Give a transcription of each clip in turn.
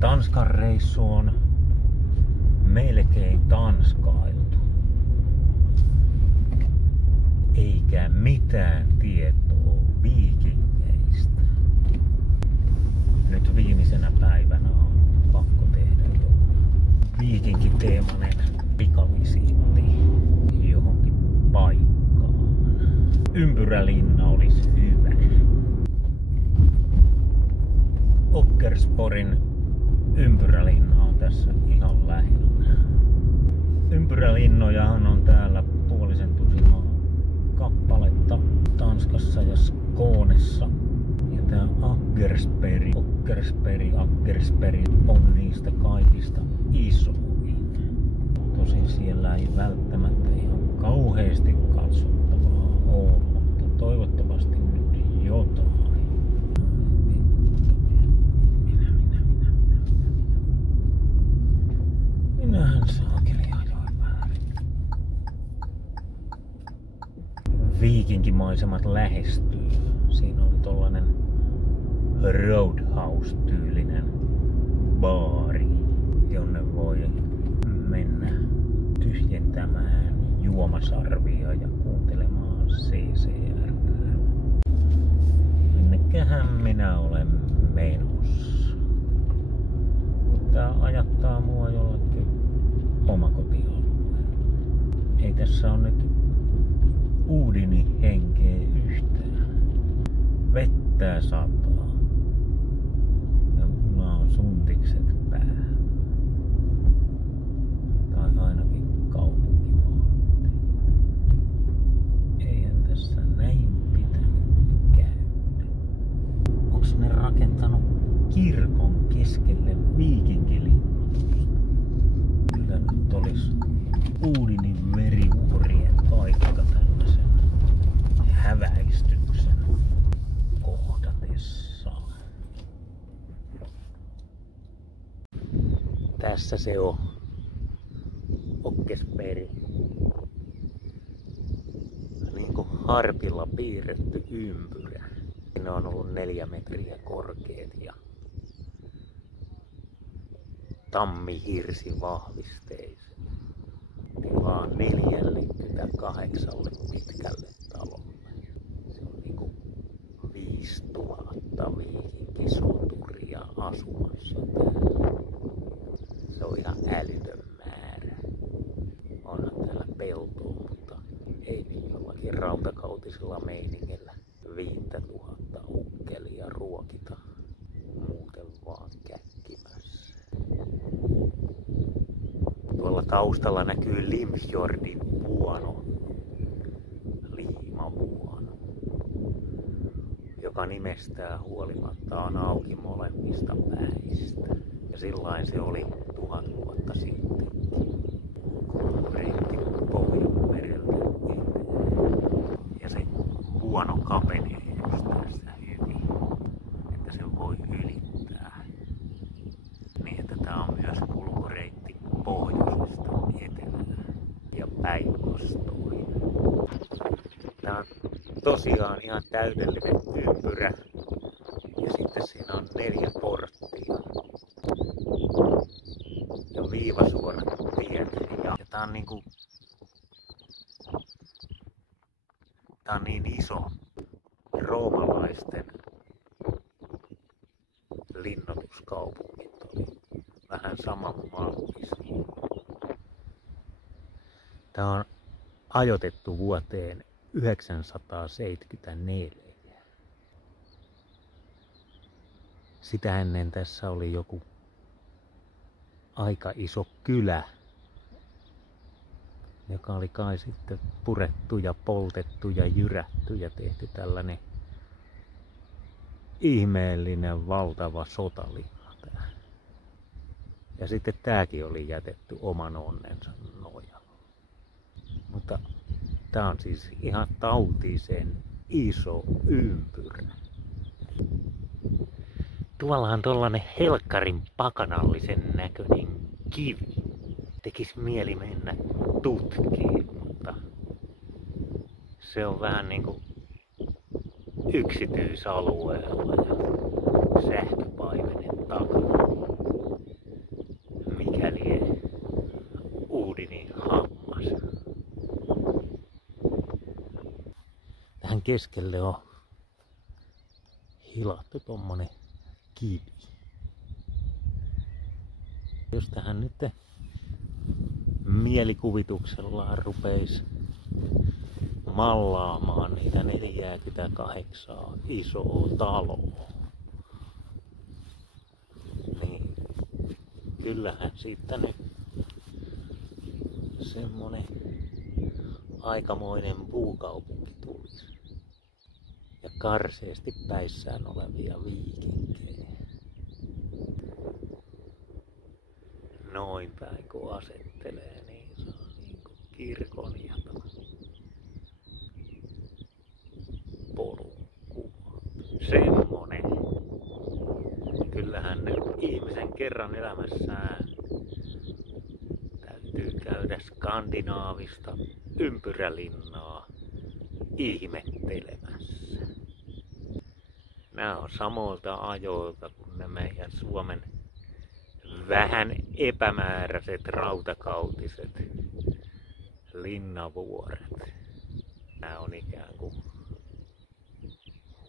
Tanskan reissu on melkein tanskailtu. Eikä mitään tietoa viikingeistä. Nyt viimeisenä päivänä on pakko tehdä jo viikinkiteemainen pikavisiitti johonkin paikkaan. Ympyrälinna olisi hyvä. Åkersborgin ympyrälinna on tässä ihan lähellä. Ympyrälinnojahan on täällä puolisen tusinaa kappaletta Tanskassa ja Skånessa. Ja tää Åkersberg on niistä kaikista isoin. Tosin siellä ei välttämättä ihan kauheasti katsottavaa ole, mutta toivottavasti nyt jotain. Minähän saakeli ajoin väärin. Viikinkimaisemat lähestyy. Siinä oli tollanen Roadhouse-tyylinen baari, jonne voi mennä tyhjentämään juomasarvia ja kuuntelemaan CCR. Minnekähän minä olen menossa? Tää ajattaa mua jollekin omakotialueelle. Ei tässä on nyt Uudini henkeä yhtään. Vettä sataa. Ja mulla on suntikset päällä. Tai ainakin kaupunkivaatteet. Eihän tässä näin pitänyt käydä. Onks ne rakentanut kirkon keskelle viikinkilinnoitusta? Kyllä nyt olis Uudinin veriuhrien paikka tällaisen häväistyksen kohdatessaan. Tässä se on Åkersberg. Niin kuin harpilla piirretty ympyrä. Ne on ollut 4 metriä korkeat ja tammihirsi-vahvisteisen. Tilaa 48 pitkälle talolle. Se on niinku 5000 viikinkisoturia asumassa täällä. Se on ihan älytön määrä. Onhan täällä peltoa, mutta ei niin jollakin rautakautisella meiningillä 5000 ukkelia ruokita. Muuten vaan käkkimässä. Tuolla taustalla näkyy Limfjordin vuono, liimavuono, joka nimestään huolimatta on auki molemmista päistä. Ja sillain se oli 1000 vuotta sitten. Reitti Pohjanmerelle eteen. Ja se vuono kapenee just tässä hyvin, että se voi ylittää. Niin että tää on myös kulkureitti pohjoisesta etelään ja päinvastoin. Tää on tosiaan ihan täydellinen ympyrä ja sitten siinä on 4 porttia ja viivasuorat tiet ja tää on niinku tää on niin iso. Roomalaisten linnoituskaupungit oli vähän samanmallisia. Tää on ajoitettu vuoteen 974. Sitä ennen tässä oli joku aika iso kylä, joka oli kai sitten purettu ja poltettu ja jyrätty ja tehty tällainen ihmeellinen valtava sotalinna tää. Ja sitten tääkin oli jätetty oman onnensa nojalla. Mutta tää on siis ihan tautisen iso ympyrä. Tuollahan tollanen helkkarin pakanallisen näköinen kivi. Tekis mieli mennä tutkiin, mutta se on vähän niinku yksityisalueella ja sähköpaimenen takana. Tähän keskelle on hilattu tommonen kivi. Jos tähän nyt mielikuvituksellaan rupeis mallaamaan niitä 48 isoa taloa, niin kyllähän siitä nyt semmonen aikamoinen puukaupunki tulisi. Ja karseesti päissään olevia viikinkejä. Noin päin kun asettelee, niin se on niinku kirkon ja polun kuva. Semmonen. Kyllähän ihmisen kerran elämässään täytyy käydä skandinaavista ympyrälinnaa ihmettelemässä. Nämä on samoilta ajoilta kuin ne meidän Suomen vähän epämääräiset rautakautiset linnavuoret. Nämä on ikään kuin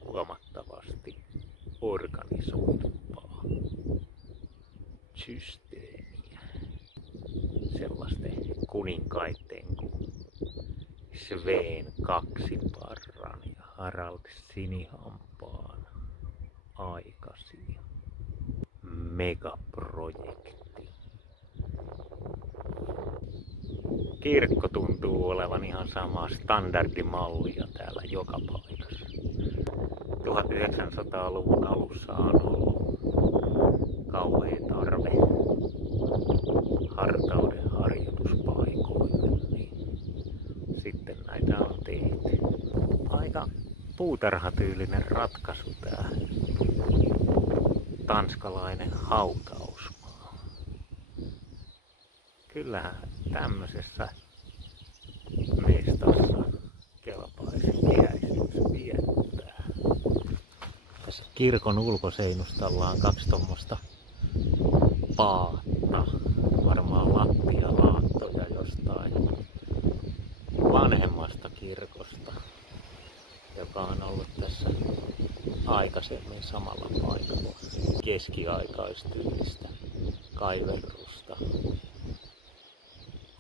huomattavasti organisoidumpaa systeemiä. Sellaisten kuninkaiden kuin Sveen Kaksiparran ja Harald Sinihampaan aikaisia. Megaprojekti. Kirkko tuntuu olevan ihan samaa standardimallia täällä joka paikassa. 1900-luvun alussa on ollut kauhea tarve hartauden harjoituspaikoille, niin sitten näitä on tehty. Aika puutarhatyylinen ratkaisu tää tanskalainen hautausmaa. Kyllähän tämmöisessä mestassa kelpaisi iäisyys viettää. Tässä kirkon ulkoseinustalla on 2 tommosta paatta, varmaan lattialaattoja jostain vanhemmasta kirkosta, joka on ollut tässä aikaisemmin samalla paikalla. Keskiaikaistyylistä kaiverrusta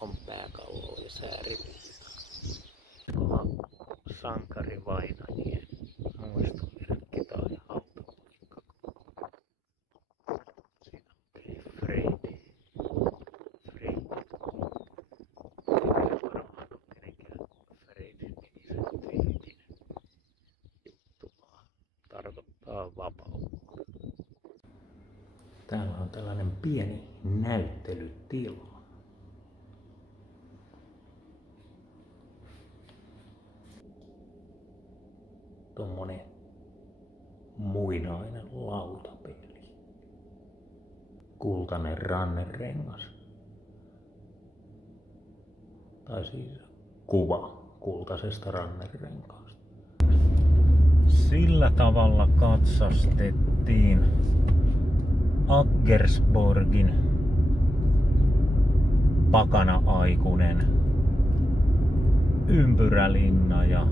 on pääkalloa ja sääripuita. Sankarivainajien muistomerkki tai hautapaikka. Siinä on Freidi. Varmaan on kenenkään Freidin nimisen tyyppinen juttu, vaan tarkoittaa vapautta. Täällä on tällainen pieni näyttelytila. Tommonen muinainen lautapeli. Kultainen rannerengas. Tai siis kuva kultaisesta rannerenkaasta. Sillä tavalla katsastettiin Aggersborgin pakana-aikuinen ympyrälinna ja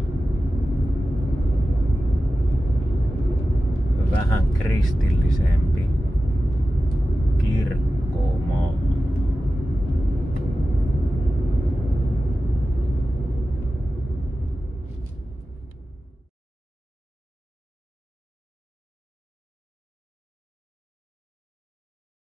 vähän kristillisempi